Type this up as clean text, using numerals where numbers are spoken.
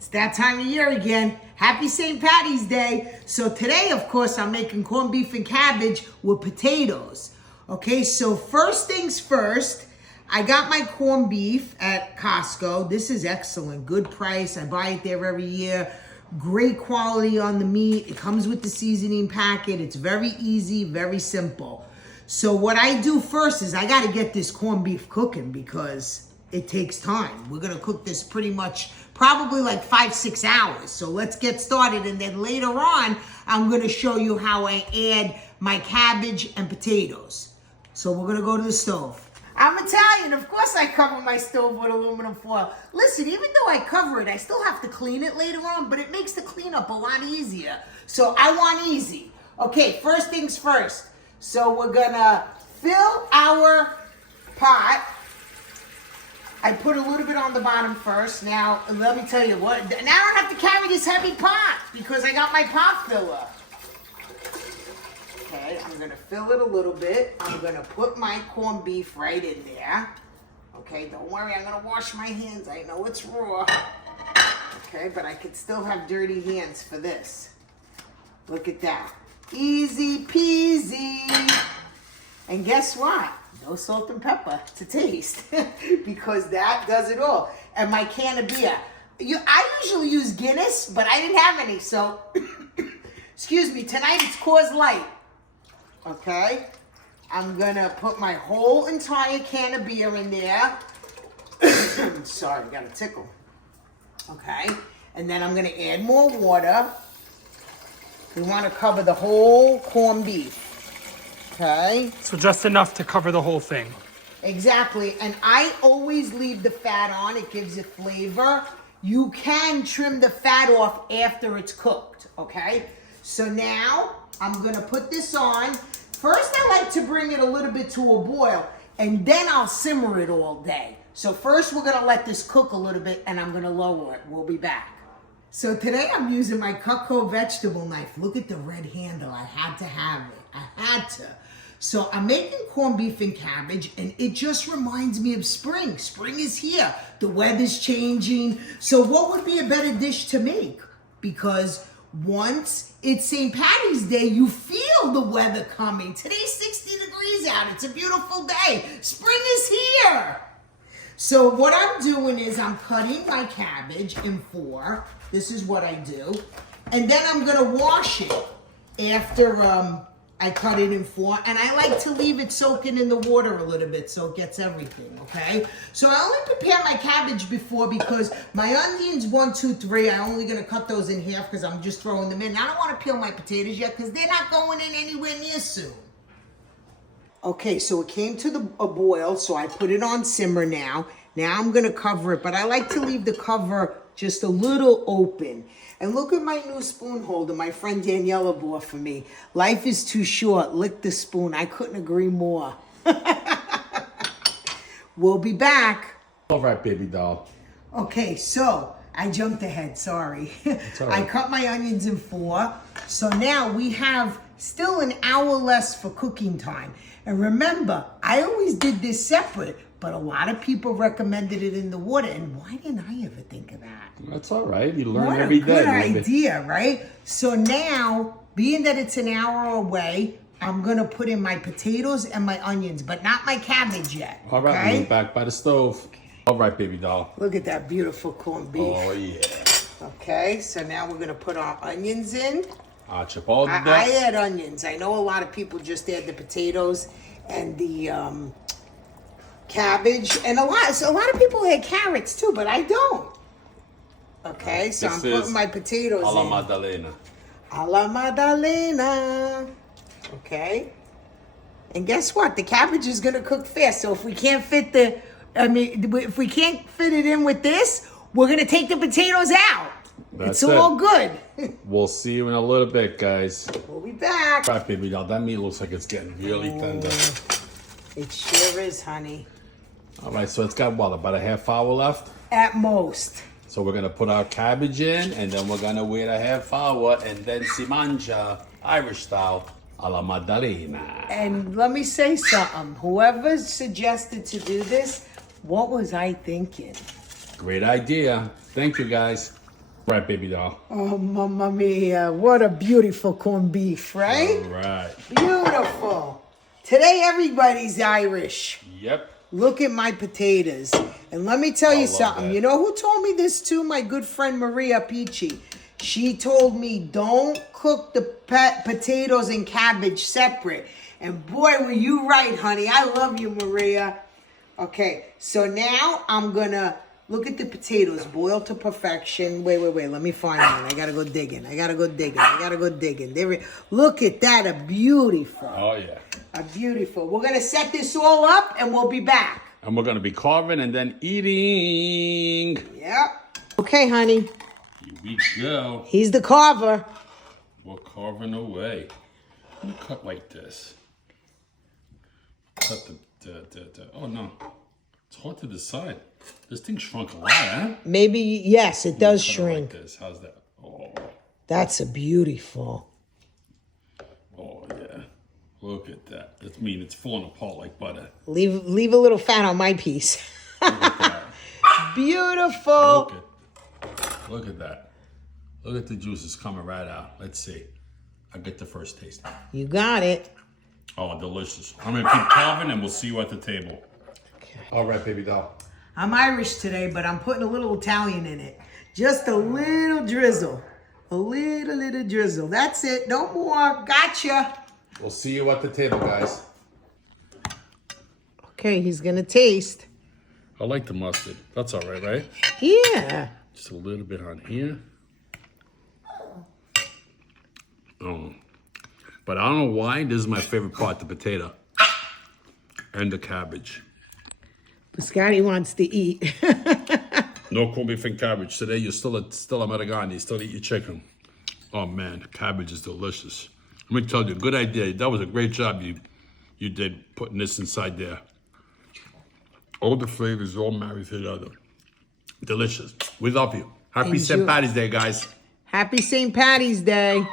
It's that time of year again. Happy St. Patty's Day. So today, of course, I'm making corned beef and cabbage with potatoes. Okay, so first things first, I got my corned beef at Costco. This is excellent, good price. I buy it there every year. Great quality on the meat. It comes with the seasoning packet. It's very easy, very simple. So what I do first is I got to get this corned beef cooking because it takes time. We're going to cook this pretty much probably like 5-6 hours. So let's get started. And then later on, I'm going to show you how I add my cabbage and potatoes. So we're going to go to the stove. I'm Italian. Of course I cover my stove with aluminum foil. Listen, even though I cover it, I still have to clean it later on, but it makes the cleanup a lot easier. So I want easy. Okay, first things first. So we're going to fill our pot. I put a little bit on the bottom first. Now, let me tell you what. Now I don't have to carry this heavy pot because I got my pot filler. Okay, I'm going to fill it a little bit. I'm going to put my corned beef right in there. Okay, don't worry. I'm going to wash my hands. I know it's raw. Okay, but I could still have dirty hands for this. Look at that. Easy peasy. And guess what? No salt and pepper to taste because that does it all. And my can of beer. I usually use Guinness, but I didn't have any. So, excuse me, tonight it's Coors Light. Okay? I'm going to put my whole entire can of beer in there. Sorry, got a tickle. Okay? And then I'm going to add more water. We want to cover the whole corned beef. Okay. So just enough to cover the whole thing. Exactly. And I always leave the fat on. It gives it flavor. You can trim the fat off after it's cooked. Okay. So now I'm going to put this on. First, I like to bring it a little bit to a boil. And then I'll simmer it all day. So first, we're going to let this cook a little bit. And I'm going to lower it. We'll be back. So today I'm using my Cutco vegetable knife. Look at the red handle. I had to have it. I had to. So I'm making corned beef and cabbage, and it just reminds me of spring. Spring is here. The weather's changing. So what would be a better dish to make? Because once it's St. Patty's Day, you feel the weather coming. Today's 60 degrees out. It's a beautiful day. Spring is here. So what I'm doing is I'm cutting my cabbage in 4. This is what I do. And then I'm going to wash it after I cut it in 4, and I like to leave it soaking in the water a little bit so it gets everything, okay? So I only prepare my cabbage before because my onions, 1, 2, 3, I'm only gonna cut those in half because I'm just throwing them in. I don't wanna peel my potatoes yet because they're not going in anywhere near soon. Okay, so it came to a boil, so I put it on simmer now. Now I'm gonna cover it, but I like to leave the cover just a little open. And look at my new spoon holder my friend Daniela bought for me. Life is too short. Lick the spoon. I couldn't agree more. We'll be back. All right, baby doll. Okay, so I jumped ahead. Sorry. It's all right. I cut my onions in 4. So now we have still an hour less for cooking time. And remember, I always did this separate, but a lot of people recommended it in the water. And why didn't I ever think of that? That's all right. You learn What every a day. good idea, right? So now, being that it's an hour away, I'm going to put in my potatoes and my onions, but not my cabbage yet. All right, okay? we're back by the stove. All right, baby doll. Look at that beautiful corned beef. Oh, yeah. Okay, so now we're going to put our onions in. I'll chip all the I add onions. I know a lot of people just add the potatoes and the cabbage. And a lot of people add carrots too, but I don't. Okay, so I'm putting my potatoes alla in. Maddalena. Alla Maddalena. Okay. And guess what? The cabbage is going to cook fast. So if we can't fit if we can't fit it in with this, we're going to take the potatoes out. That's it's all good. We'll see you in a little bit, guys. We'll be back. All right, baby doll. That meat looks like it's getting really tender. It sure is, honey. All right, so it's got what, about a half hour left? At most. So we're going to put our cabbage in, and then we're going to wait a half hour, and then si mangia, Irish style, alla Maddalena. And let me say something. Whoever suggested to do this, what was I thinking? Great idea. Thank you, guys. Right, baby doll. Oh, mamma mia. What a beautiful corned beef, right? All right. Beautiful. Today, everybody's Irish. Yep. Look at my potatoes. And let me tell you love something. that. You know who told me this too? My good friend Maria Peachy. She told me don't cook the potatoes and cabbage separate. And boy, were you right, honey. I love you, Maria. Okay, so now I'm going to look at the potatoes, boiled to perfection. Wait. Let me find one. I got to go digging. Look at that. A beautiful. Oh, yeah. A beautiful. We're going to set this all up and we'll be back. And we're going to be carving and then eating. Yep. Okay, honey. Here we go. He's the carver. We're carving away. You cut like this. Cut the oh no. It's hard to decide. This thing shrunk a lot, huh? Maybe, yes, it does Cut it shrink. like this. How's that? Oh. That's a beautiful. Oh yeah. Look at that. That means it's falling apart like butter. Leave a little fat on my piece. Look at that. Beautiful. Look at that. Look at the juices coming right out. Let's see. I get the first taste. You got it. Oh, delicious. I'm going to keep carving and we'll see you at the table. Okay. All right, baby doll. I'm Irish today, but I'm putting a little Italian in it. Just a little drizzle. A little drizzle. That's it. No more. Gotcha. We'll see you at the table, guys. Okay, he's going to taste. I like the mustard. That's all right, right? Yeah. Just a little bit on here. Oh. But I don't know why. This is my favorite part, the potato. And the cabbage. Biscotti wants to eat. No corned beef and cabbage. Today you're still Americani. You still eat your chicken. Oh man, cabbage is delicious. Let me tell you, good idea. That was a great job you did putting this inside there. All the flavors all married together. Delicious. We love you. Happy St. Patty's Day, guys. Happy St. Patty's Day.